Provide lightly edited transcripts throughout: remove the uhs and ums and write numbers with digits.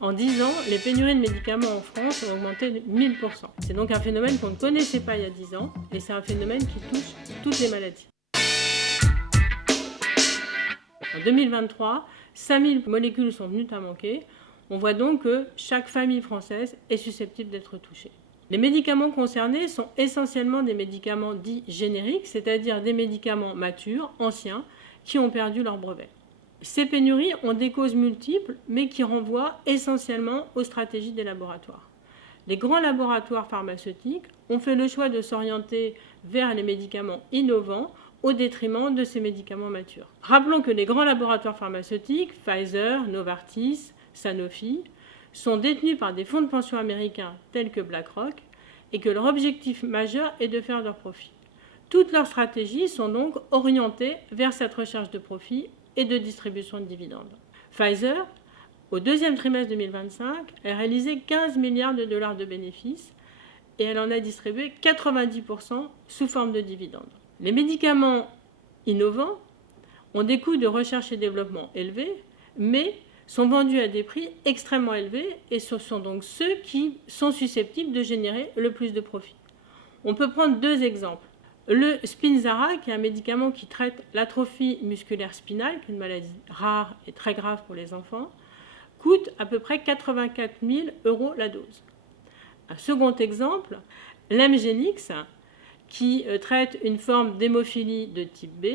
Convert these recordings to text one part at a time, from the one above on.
En 10 ans, les pénuries de médicaments en France ont augmenté de 1000%. C'est donc un phénomène qu'on ne connaissait pas il y a 10 ans, et c'est un phénomène qui touche toutes les maladies. En 2023, 5000 molécules sont venues à manquer. On voit donc que chaque famille française est susceptible d'être touchée. Les médicaments concernés sont essentiellement des médicaments dits génériques, c'est-à-dire des médicaments matures, anciens, qui ont perdu leur brevet. Ces pénuries ont des causes multiples, mais qui renvoient essentiellement aux stratégies des laboratoires. Les grands laboratoires pharmaceutiques ont fait le choix de s'orienter vers les médicaments innovants au détriment de ces médicaments matures. Rappelons que les grands laboratoires pharmaceutiques, Pfizer, Novartis, Sanofi, sont détenus par des fonds de pension américains tels que BlackRock et que leur objectif majeur est de faire leur profit. Toutes leurs stratégies sont donc orientées vers cette recherche de profit et de distribution de dividendes. Pfizer, au deuxième trimestre 2025, a réalisé 15 milliards de dollars de bénéfices et elle en a distribué 90% sous forme de dividendes. Les médicaments innovants ont des coûts de recherche et développement élevés, mais sont vendus à des prix extrêmement élevés et ce sont donc ceux qui sont susceptibles de générer le plus de profit. On peut prendre deux exemples. Le Spinraza, qui est un médicament qui traite l'atrophie musculaire spinale, qui est une maladie rare et très grave pour les enfants, coûte à peu près 84 000 € la dose. Un second exemple, l'Hemgenix, qui traite une forme d'hémophilie de type B,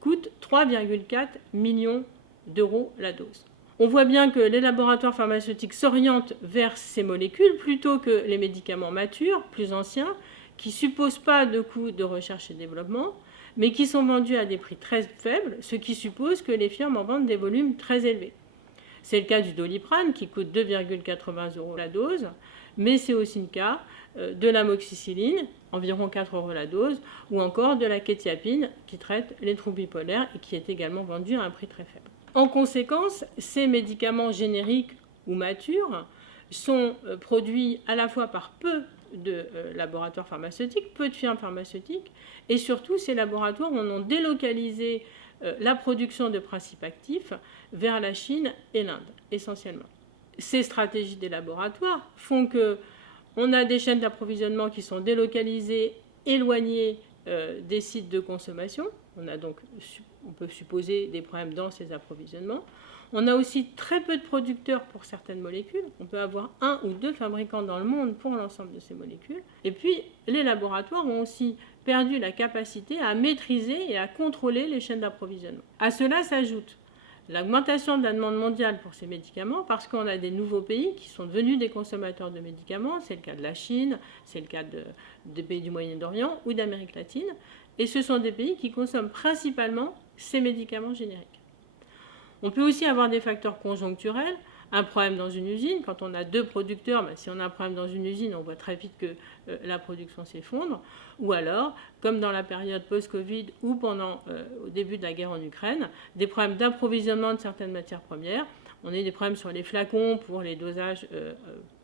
coûte 3,4 millions d'euros la dose. On voit bien que les laboratoires pharmaceutiques s'orientent vers ces molécules plutôt que les médicaments matures, plus anciens, qui ne supposent pas de coûts de recherche et développement, mais qui sont vendus à des prix très faibles, ce qui suppose que les firmes en vendent des volumes très élevés. C'est le cas du Doliprane, qui coûte 2,80 € la dose, mais c'est aussi le cas de l'amoxicilline, environ 4 € la dose, ou encore de la quétiapine, qui traite les troubles bipolaires et qui est également vendue à un prix très faible. En conséquence, ces médicaments génériques ou matures sont produits à la fois par peu de laboratoires pharmaceutiques, peu de firmes pharmaceutiques, et surtout ces laboratoires en ont délocalisé la production de principes actifs vers la Chine et l'Inde, essentiellement. Ces stratégies des laboratoires font qu'on a des chaînes d'approvisionnement qui sont délocalisées, éloignées des sites de consommation. On peut supposer des problèmes dans ces approvisionnements. On a aussi très peu de producteurs pour certaines molécules. On peut avoir 1 ou 2 fabricants dans le monde pour l'ensemble de ces molécules. Et puis, les laboratoires ont aussi perdu la capacité à maîtriser et à contrôler les chaînes d'approvisionnement. À cela s'ajoute l'augmentation de la demande mondiale pour ces médicaments parce qu'on a des nouveaux pays qui sont devenus des consommateurs de médicaments. C'est le cas de la Chine, c'est le cas des pays du Moyen-Orient ou d'Amérique latine. Et ce sont des pays qui consomment principalement ces médicaments génériques. On peut aussi avoir des facteurs conjoncturels, un problème dans une usine. Quand on a 2 producteurs, si on a un problème dans une usine, on voit très vite que la production s'effondre. Ou alors, comme dans la période post-Covid ou au début de la guerre en Ukraine, des problèmes d'approvisionnement de certaines matières premières. On a eu des problèmes sur les flacons pour les dosages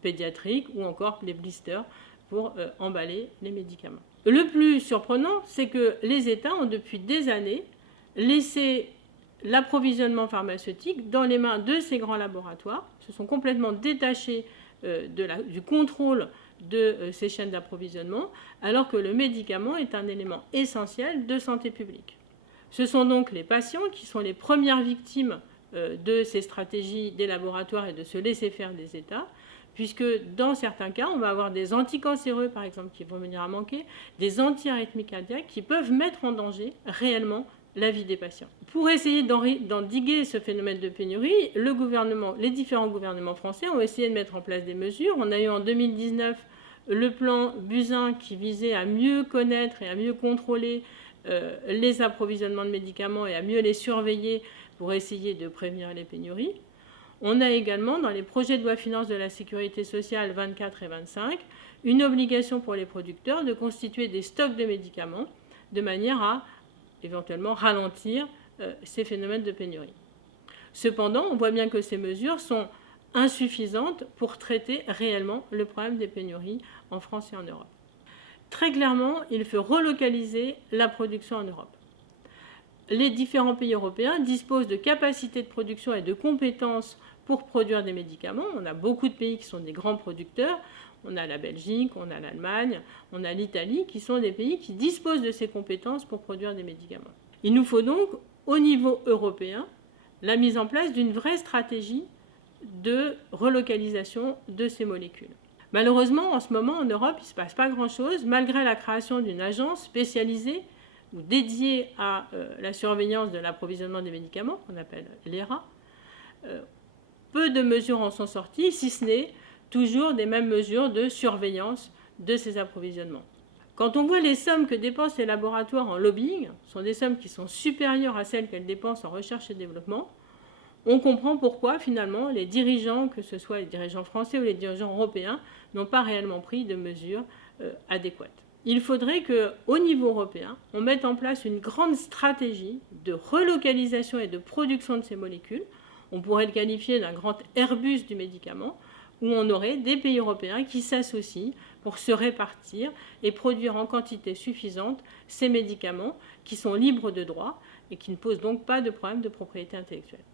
pédiatriques ou encore les blisters pour emballer les médicaments. Le plus surprenant, c'est que les États ont depuis des années laissé l'approvisionnement pharmaceutique dans les mains de ces grands laboratoires, se sont complètement détachés du contrôle de ces chaînes d'approvisionnement, alors que le médicament est un élément essentiel de santé publique. Ce sont donc les patients qui sont les premières victimes de ces stratégies des laboratoires et de se laisser faire des États, puisque dans certains cas, on va avoir des anticancéreux, par exemple, qui vont venir à manquer, des antiarythmiques cardiaques qui peuvent mettre en danger réellement la vie des patients. Pour essayer d'endiguer ce phénomène de pénurie, les différents gouvernements français ont essayé de mettre en place des mesures. On a eu en 2019 le plan Buzyn qui visait à mieux connaître et à mieux contrôler les approvisionnements de médicaments et à mieux les surveiller pour essayer de prévenir les pénuries. On a également, dans les projets de loi finances de la sécurité sociale 24 et 25, une obligation pour les producteurs de constituer des stocks de médicaments de manière à éventuellement ralentir ces phénomènes de pénurie. Cependant, on voit bien que ces mesures sont insuffisantes pour traiter réellement le problème des pénuries en France et en Europe. Très clairement, il faut relocaliser la production en Europe. Les différents pays européens disposent de capacités de production et de compétences pour produire des médicaments. On a beaucoup de pays qui sont des grands producteurs. On a la Belgique, on a l'Allemagne, on a l'Italie, qui sont des pays qui disposent de ces compétences pour produire des médicaments. Il nous faut donc, au niveau européen, la mise en place d'une vraie stratégie de relocalisation de ces molécules. Malheureusement, en ce moment, en Europe, il ne se passe pas grand-chose, malgré la création d'une agence spécialisée ou dédiée à la surveillance de l'approvisionnement des médicaments, qu'on appelle l'ERA. Peu de mesures en sont sorties, si ce n'est toujours des mêmes mesures de surveillance de ces approvisionnements. Quand on voit les sommes que dépensent les laboratoires en lobbying, ce sont des sommes qui sont supérieures à celles qu'elles dépensent en recherche et développement, on comprend pourquoi finalement les dirigeants, que ce soit les dirigeants français ou les dirigeants européens, n'ont pas réellement pris de mesures adéquates. Il faudrait qu'au niveau européen, on mette en place une grande stratégie de relocalisation et de production de ces molécules. On pourrait le qualifier d'un grand Airbus du médicament, où on aurait des pays européens qui s'associent pour se répartir et produire en quantité suffisante ces médicaments qui sont libres de droit et qui ne posent donc pas de problème de propriété intellectuelle.